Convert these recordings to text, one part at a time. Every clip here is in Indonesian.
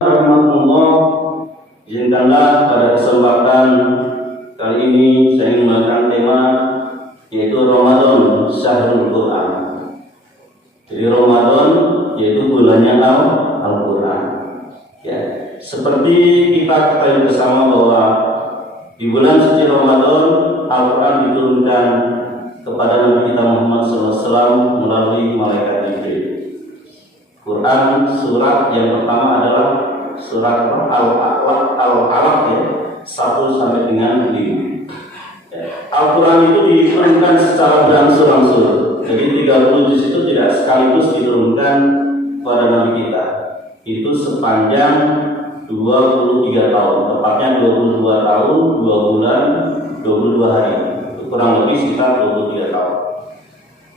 Rahmatullah, izinkanlah pada kesempatan kali ini saya ingin mengangkat tema yaitu Ramadan Syahrul Quran. Jadi Ramadan yaitu bulannya Al-Quran. Ya, seperti kita ketahui bersama bahwa di bulan suci Ramadan Al-Quran diturunkan kepada Nabi kita Muhammad SAW melalui malaikat Jibril. Quran surat yang pertama adalah surat Al-Alaq ya, 1 sampai dengan 5. Al-Quran itu diturunkan secara berangsur-angsur. Jadi 30 juz itu tidak sekaligus diturunkan kepada Nabi kita. Itu sepanjang 23 tahun, tepatnya 22 tahun, 2 bulan, 22 hari. Kurang lebih sekitar 23 tahun.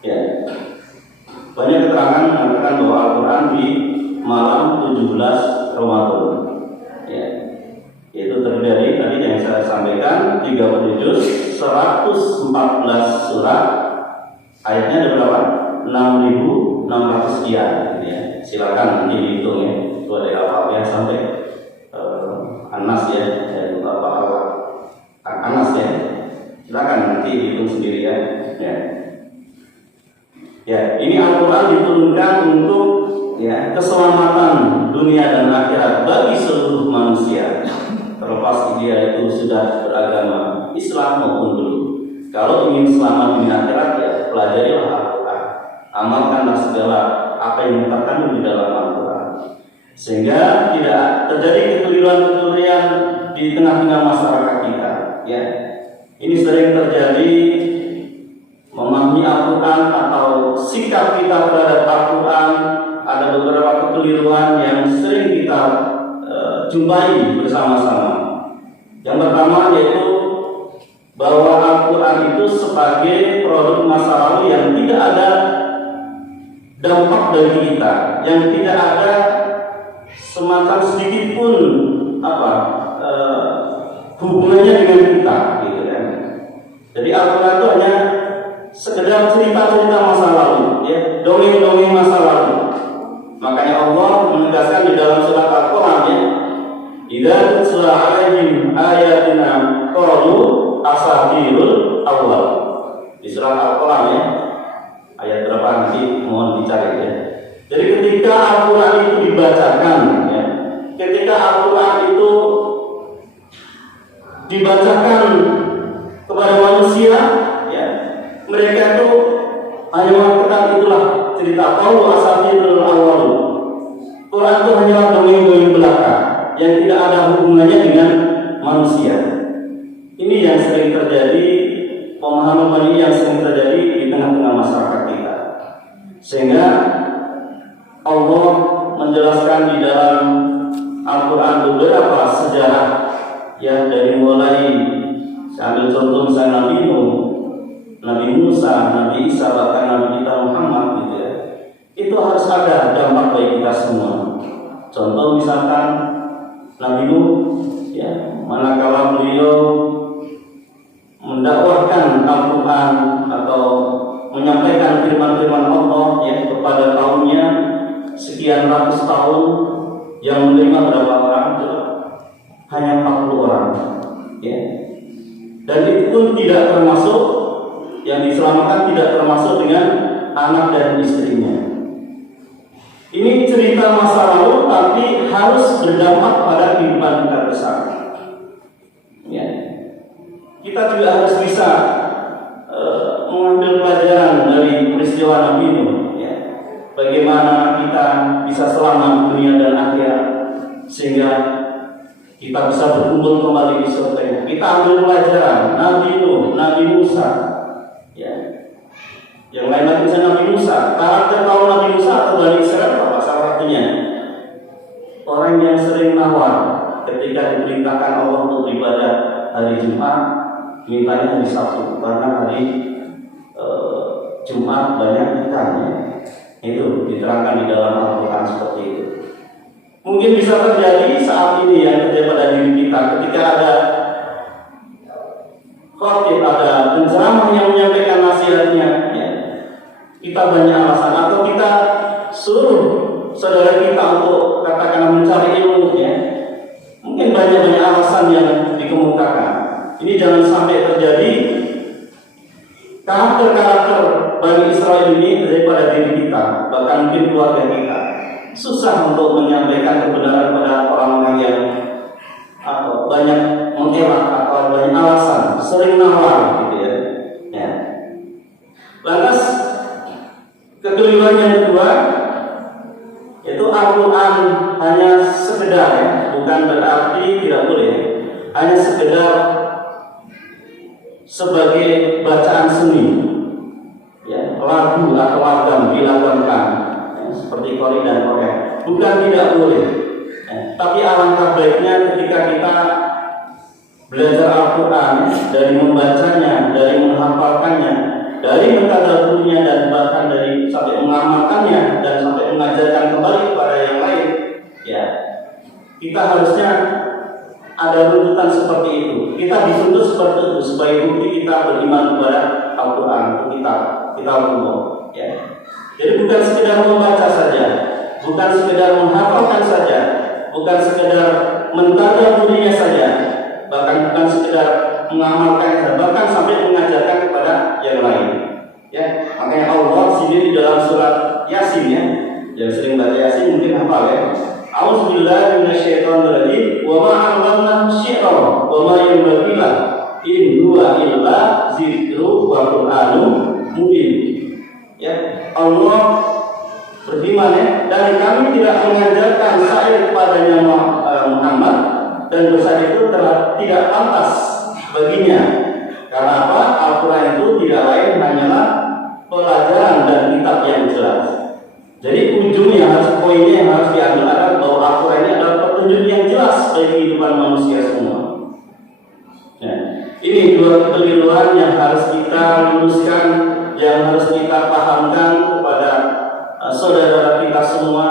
Ya. Banyak keterangan mengatakan bahwa Al-Quran di malam 17 Ramadan. Ya. Itu terdiri dari tadi yang saya sampaikan 30 juz, 114 surat. Ayatnya ada berapa? 6.600 sekian. Ya. Silakan nanti dihitung ya. Itu ada apa-apa ya sampai Anas ya, dan Anas ya. Silakan nanti dihitung sendiri ya. Ya, ini Al-Quran diturunkan untuk ya keselamatan dunia dan akhirat bagi seluruh manusia. Terlepas dia itu sudah beragama Islam maupun belum. Kalau ingin selamat dunia akhirat ya pelajarilah Al-Quran. Amalkanlah segala apa yang terkandung di dalam Al-Quran. Sehingga tidak terjadi kekeliruan-kekeliruan di tengah-tengah masyarakat kita. Ya, ini sering terjadi. Memahami Al-Quran atau sikap kita terhadap Al-Quran, ada beberapa kekeliruan yang sering kita jumpai bersama-sama. Yang pertama yaitu bahwa Al-Quran itu sebagai produk masa lalu yang tidak ada dampak bagi kita, yang tidak ada semacam sedikit pun hubungannya dengan kita, gitu kan. Jadi Al-Quran itu hanya sekedar cerita-cerita masa lalu, ya, dongeng-dongeng masa lalu. Makanya Allah menegaskan di dalam surat Al-Quran ya, idza tutla 'alaihim ayatina qalu asatirul awwal. Di surat Al-Quran ya, ayat berapa nanti mohon dicari ya. Jadi ketika Al-Quran itu dibacakan ya, ketika Al-Quran itu dibacakan kepada manusia, mereka itu hanya mengatakan itulah cerita qalu asatirul awwal. Quran itu hanyalah dongeng-dongeng belaka yang tidak ada hubungannya dengan manusia. Ini yang sering terjadi, pemahaman ini yang sering terjadi di tengah-tengah masyarakat kita. Sehingga Allah menjelaskan di dalam Al-Quran beberapa sejarah yang dari mulai saya ambil contoh misalnya Nabi Nuh, Nabi Musa, Nabi Isa, bahkan Nabi kita Muhammad gitu ya. Itu harus ada dampak bagi kita semua. Contoh misalkan Nabi Nuh ya, manakala beliau mendakwahkan Al-Quran atau menyampaikan firman-firman Allah ya kepada kaumnya sekian ratus tahun, yang menerima berapa orang? Hanya 40 orang ya. Dan itu pun tidak termasuk yang diselamatkan, tidak termasuk dengan anak dan istrinya. Ini cerita masa lalu, tapi harus berdampak pada kehidupan kita bersama. Ya. Kita juga harus bisa mengambil pelajaran dari peristiwa Nabi Nuh. Ya. Bagaimana kita bisa selamat dunia dan akhirat, sehingga kita bisa berkumpul kembali di surga. Kita ambil pelajaran Nabi Nuh, Nabi Musa. Ya, yang lain lagi misalnya Nabi Musa. Karakter kaum Nabi Musa atau Bani Israil apa salah satunya? Orang yang sering nawar ketika diperintahkan Allah untuk ibadah hari Jumat, mintanya hari Sabtu karena hari Jumat banyak ikannya. Itu diterangkan di dalam Al-Quran seperti itu. Mungkin bisa terjadi saat ini yang terjadi pada diri kita ketika ada khotib, ada penceramah yang menyampaikan nasihatnya ya. Kita banyak alasan, atau kita suruh saudara kita untuk katakan mencari ilmu ya. banyak alasan yang dikemukakan. Ini jangan sampai terjadi karakter-karakter Bani Israel ini daripada diri kita, bahkan mungkin keluarga kita. Susah untuk menyampaikan kebenaran pada orang-orang yang banyak mengelak atau banyak alasan, sering nawar gitu ya. Lantas kekeliruan yang kedua, yaitu Al-Quran hanya sekedar, bukan berarti tidak boleh, hanya sekedar sebagai bacaan seni, lagu atau lagam dilagamkan, seperti Qori dan Korea, bukan tidak boleh. Tapi alangkah baiknya ketika kita belajar Al-Quran, dari membacanya, dari menghafalkannya, dari mentadabburinya, dan bahkan dari sampai mengamalkannya dan sampai mengajarkan kembali kepada yang lain, kita harusnya ada runtutan seperti itu. Kita dituntut seperti itu supaya bukti kita beriman kepada Al-Quran, kita umum. Jadi bukan sekedar membaca saja, bukan sekedar menghafalkan saja, bukan sekedar mentadabburinya saja, bahkan bukan sekedar mengamalkan, bahkan sampai mengajarkan kepada yang lain. Makanya Allah sendiri dalam surat Yasin, yang sering baca Yasin mungkin hafal A'udzubillahi minasyaitonirrajim. Wa ma 'allamnahu syi'ra wa ma yanbaghi lahu in huwa illa dzikru wa qur'anun mubin. Allah berfirman, dan kami tidak mengajarkan syair kepadanya Muhammad, dan bersair itu tidak pantas baginya. Karena apa? Al-Quran itu tidak lain hanyalah pelajaran dan kitab yang jelas. Jadi ujungnya, poinnya yang harus diambil adalah bahwa Al-Quran ini adalah petunjuk yang jelas bagi kehidupan manusia semua. Ini dua kekeliruan yang harus kita luruskan, yang harus kita pahamkan kepada saudara kita semua,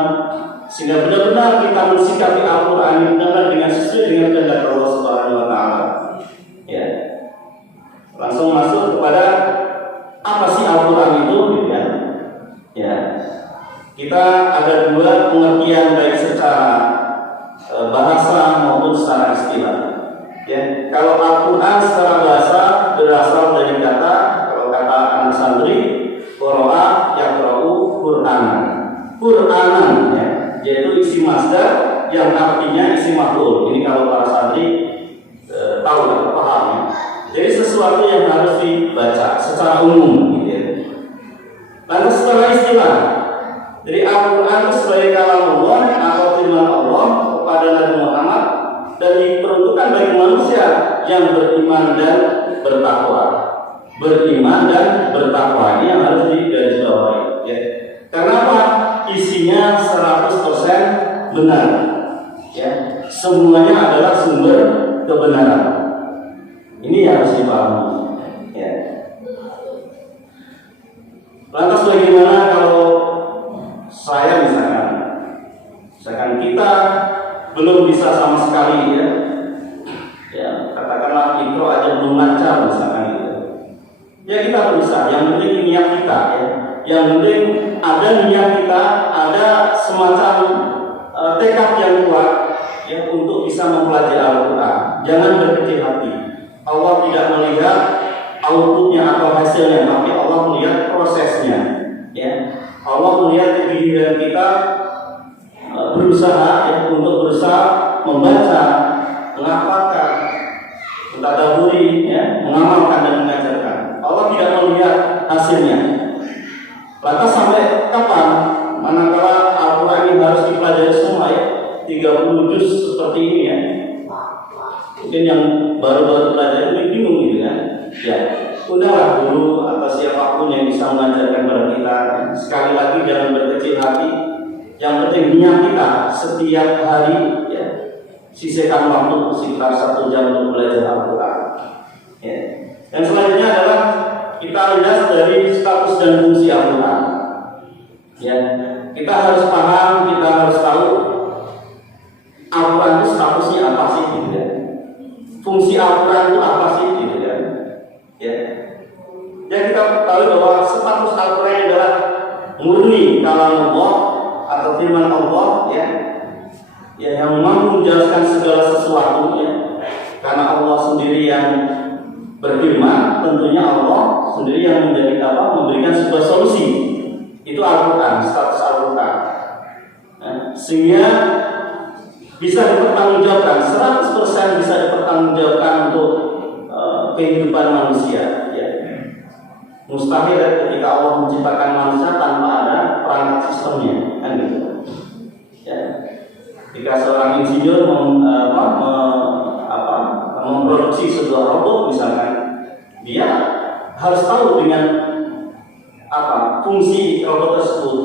sehingga benar-benar kita mensikapi Al-Quran ini benar dengan sesuai dengan kehendak Allah Subhanahu wa Ta'ala. Langsung masuk kepada apa sih Al-Quran itu, Kita ada dua pengertian baik secara bahasa maupun secara istilah. Kalau Al-Quran secara bahasa berasal dari kata, kalau kata anak santri, qara'a yaqra'u Qur'anan. Qur'anan yaitu isi masdar yang artinya isi maf'ul. Ini kalau para santri tahu atau paham. Jadi sesuatu yang harus dibaca secara umum Lalu secara istilah, jadi Al-Quran itu sebagai kalam Allah atau firman Allah kepada Nabi Muhammad, dan diperuntukkan bagi manusia yang beriman dan bertakwa. Beriman dan bertakwa ini yang harus digarisbawahi. Karena apa? Isinya 100% benar. Semuanya adalah sumber kebenaran. Ini yang harus dipahami. Lantas bagaimana kalau saya misalkan kita belum bisa sama sekali katakanlah intro aja belum lancar misalkan kita berusaha. Yang penting niat kita yang penting ada niat kita, ada semacam tekad yang kuat untuk bisa mempelajari Al-Quran. Jangan berkecil hati. Allah tidak melihat outputnya atau hasilnya, tapi Allah melihat prosesnya. Allah melihat kegigihan kita berusaha untuk membaca, menghafalkan, mentadabburi, mengamalkan dan mengajarkan. Allah tidak melihat hasilnya. Lantas sampai kapan? Manakala Al-Quran ini harus dipelajari semua 30 juz seperti ini Mungkin yang baru-baru belajar ini bingung gitu kan. Udahlah guru atau siapapun yang bisa mengajarkan kepada kita. Sekali lagi jangan berkecil hati. Yang penting niat kita setiap hari sisihkan waktu sekitar 1 jam untuk belajar Al-Quran. Dan selanjutnya adalah kita lihat dari status dan fungsi Al-Quran. Kita harus paham, kita harus tahu Al-Quran itu statusnya apa sih fungsi Al-Quran itu apa sih kita tahu bahwa status Al-Quran adalah murni kalam Allah atau firman Allah yang memang Imam menjelaskan segala sesuatu ya, karena Allah sendiri yang berfirman, tentunya Allah sendiri yang memberikan sebuah solusi. Itu Al-Quran, status Al-Quran. Sehingga bisa dipertanggungjawabkan, 100% bisa dipertanggungjawabkan untuk kehidupan manusia ya. Mustahil ketika Allah menciptakan manusia tanpa ada perangkat sistemnya kan gitu ya. Jika seorang insinyur memproduksi sebuah robot misalkan, dia harus tahu dengan fungsi robot tersebut,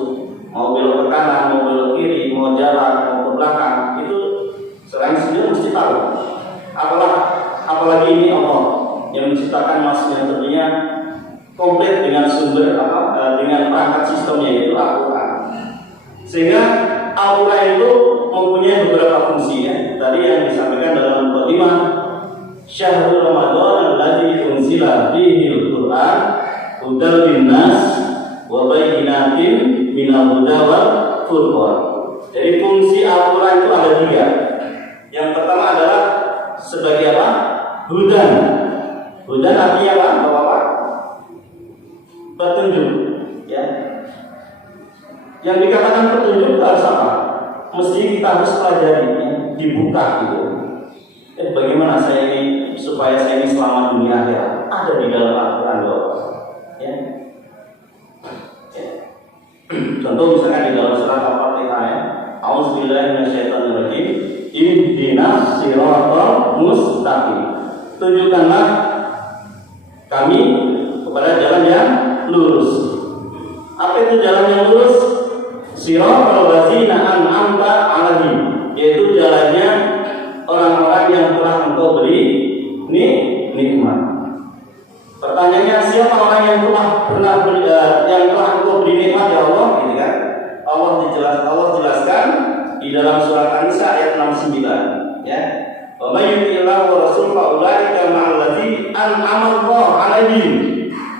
mau belok ke kanan, mau belok kiri, mau jalan, mau ke belakang, itu seorang insinyur mesti tahu. Apalagi ini Allah yang menciptakan manusia, tentunya komplit dengan sumber dengan perangkat sistemnya, yaitu Al-Quran. Sehingga Al-Quran itu mempunyai beberapa fungsi ya. Tadi yang disampaikan dalam mukadimah, Syahrul Ramadan alladzi unzila fihi al-Qur'an hudal linnas wa bayyinatin minal huda wal furqan. Jadi fungsi Al-Quran itu ada 3. Yang pertama adalah sebagai apa? Hudan. Hudan artinya apa? Bapak? Petunjuk ya. Yang dikatakan petunjuk harus apa? Mesti kita harus pelajari ya, dibuka gitu. Bagaimana supaya saya ini selamat dunia akhirat? Ada di dalam Al-Quran ya. Contoh misalkan di dalam surat Al-Fatihah ya. A'udzubillahi minasyaitonirrajim. Ihdinas shiratal mustaqim. Tunjukkanlah kami kepada jalan yang lurus. Apa itu jalan yang lurus? Shiratal ladzina an'amta 'alaihim, yaitu jalannya orang-orang yang telah Engkau beri nikmat. Pertanyaannya, siapa orang yang telah Engkau beri nikmat ya Allah? Gitu kan? Allah jelaskan di dalam surat An-Nisa ayat 69 ya. Wa may yuti'illahu wa rasul fa ulaika ma'al ladzina an'ama Allahu 'alaihim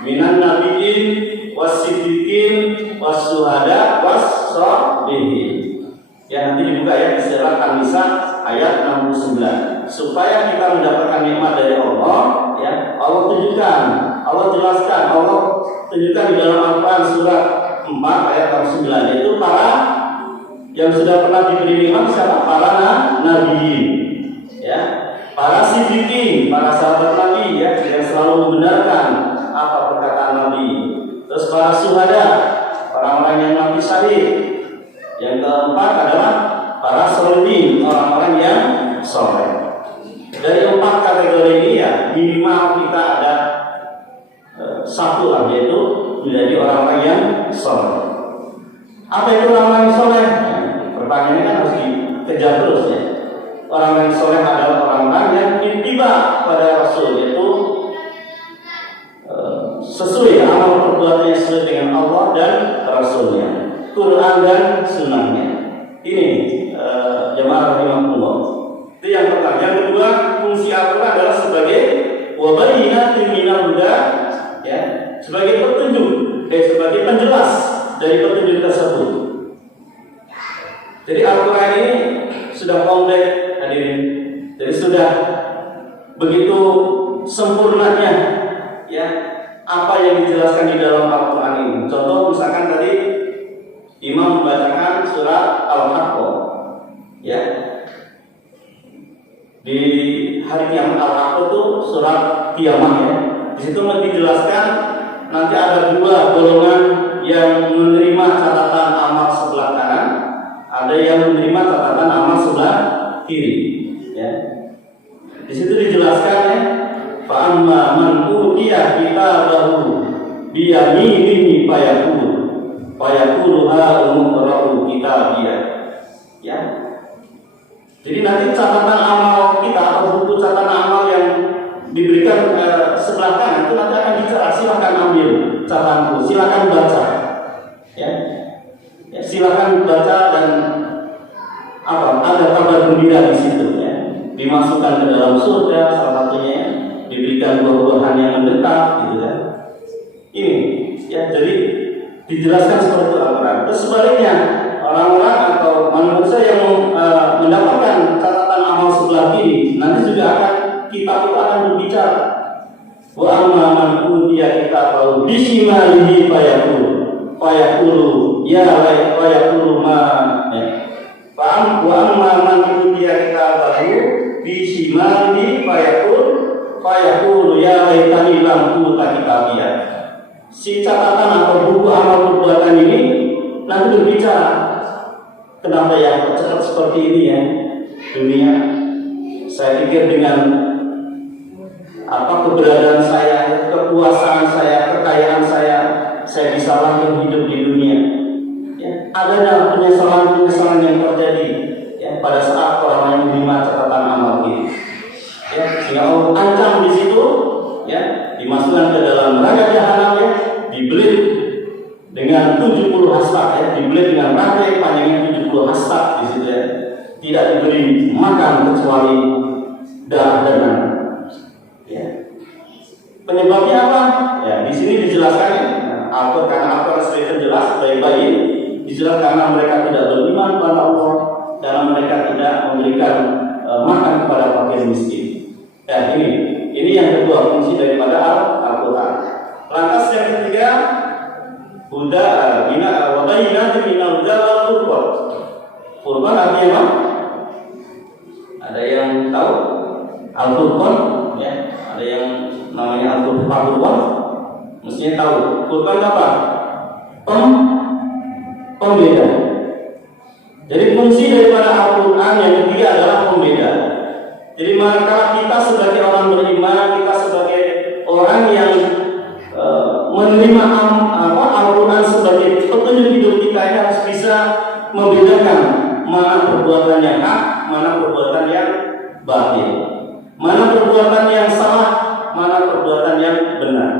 minan nabiyyin was-siddiqin was-syuhada was-sholihin. Ya, nanti dibuka ya di surat An-Nisa ayat 69. Supaya kita mendapatkan nikmat dari Allah ya, Allah tunjukkan, Allah jelaskan, Allah tunjukkan di dalam Al-Quran surat 4 ayat 9, yaitu para yang sudah pernah diberi nikmat siapa? Para nabi ya, para siddiqin, para sahabat Nabi ya, yang selalu membenarkan apa perkataan Nabi. Terus para syuhada, orang-orang yang mati syahid. Yang keempat adalah para sholihin, orang-orang yang soleh. Dari 4 kategori ini ya, minimal kita ada satu lah, yaitu menjadi orang-orang yang soleh. Apa itu orang-orang yang soleh? Pertanyaannya kan harus dikejar terus ya. Orang yang soleh adalah orang-orang yang ittiba pada Rasul, yaitu sesuai amal perbuatannya sesuai dengan Allah dan Rasulnya, Quran dan Sunnahnya. Ini jemaah rahimahullah. Itu yang pertama. Yang kedua, fungsi Al-Quran adalah sebagai wabayyinatin minal huda ya, sebagai petunjuk, sebagai penjelas dari petunjuk tersebut. Jadi Al-Quran ini sudah komplek hadirin. Jadi sudah begitu sempurnanya ya apa yang dijelaskan di dalam Al-Quran ini. Contoh misalkan tadi Imam membacakan surat Al-Haqqah ya. Di hari kiamat Al-Haqqah itu surat kiamat ya. Di situ dijelaskan nanti ada 2 golongan yang menerima catatan amal sebelah kanan, ada yang menerima catatan amal sebelah kiri ya. Di situ dijelaskan ya, fa amma man utiya kitabahu bi yaminihi fayaqulu ha umqra'u kitabiyah ya. Jadi nanti catatan amal kita atau buku catatan amal yang diberikan sebelah kanan itu nanti akan bicara, silakan ambil catatanku, silakan baca ya. Ya, silakan baca dan ada kabar gembira di situ ya. Dimasukkan ke dalam surga salah satunya ya. Diberikan buah-buahan yang mendekat gitu kan. Ini ya, jadi dijelaskan seperti itu Al-Quran. Terus sebaliknya orang-orang atau manusia yang mendapatkan catatan amal sebelah kiri, nanti juga akan kitab itu akan berbicara. Wa amma man utiya kitabahu bisimalihi fayaqulu ya fayaqulu ma wa amma man utiya kitabahu bisimalihi fayaqulu ya laitani lam uta kitabiyah. Si catatan atau buku amal perbuatan ini nanti berbicara. Kenapa yang cepat seperti ini ya dunia? Saya pikir dengan keberadaan saya, kekuasaan saya, kekayaan saya bisa lanjut hidup di dunia. Ya, adanya penyesalan yang terjadi ya pada saat orang yang menerima catatan amal ini. Ya, sehingga Allah ancam di situ, ya, dimasukkan ke dalam neraka jahanam ya, dibelit dengan 70 hasta ya, dibelit dengan rantai panjangnya 70 hasta di situ ya. Tidak diberi makan kecuali darah dan ya. Penyebabnya apa? Ya, di sini dijelaskan ya. Karena sudah jelas baik-baik dijelaskan karena mereka tidak beriman kepada Allah, karena mereka tidak memberikan makan kepada fakir miskin. Dan ini yang kedua fungsi daripada Al-Quran. Lantas yang ketiga, huda wa bayyinatin minal huda wal furqan. Furqan artinya apa? Ada yang tahu? Al-Furqan ya, ada yang namanya Al-Furqan. Mestinya tahu. Furqan apa? Pembeda. Jadi fungsi daripada Al-Quran yang ketiga adalah pembeda. Jadi maka kita sebagai orang beriman, kita sebagai orang yang menerima Al-Quran sebagai petunjuk hidup kita ini harus bisa membedakan mana perbuatan yang hak, mana perbuatan yang batil, mana perbuatan yang salah, mana perbuatan yang benar.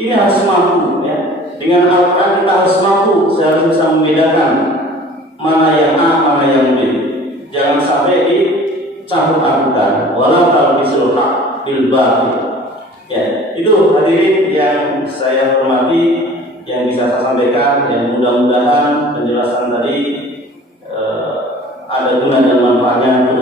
Ini harus mampu ya. Dengan Al-Quran kita harus mampu, saya harus bisa membedakan mana yang A, mana yang B. Jangan sampai dicampur-campurkan. Wala talbisul haq bil batil. Ya, itu hadirin yang saya hormati, yang bisa saya sampaikan. Yang mudah-mudahan penjelasan tadi ada guna dan manfaatnya.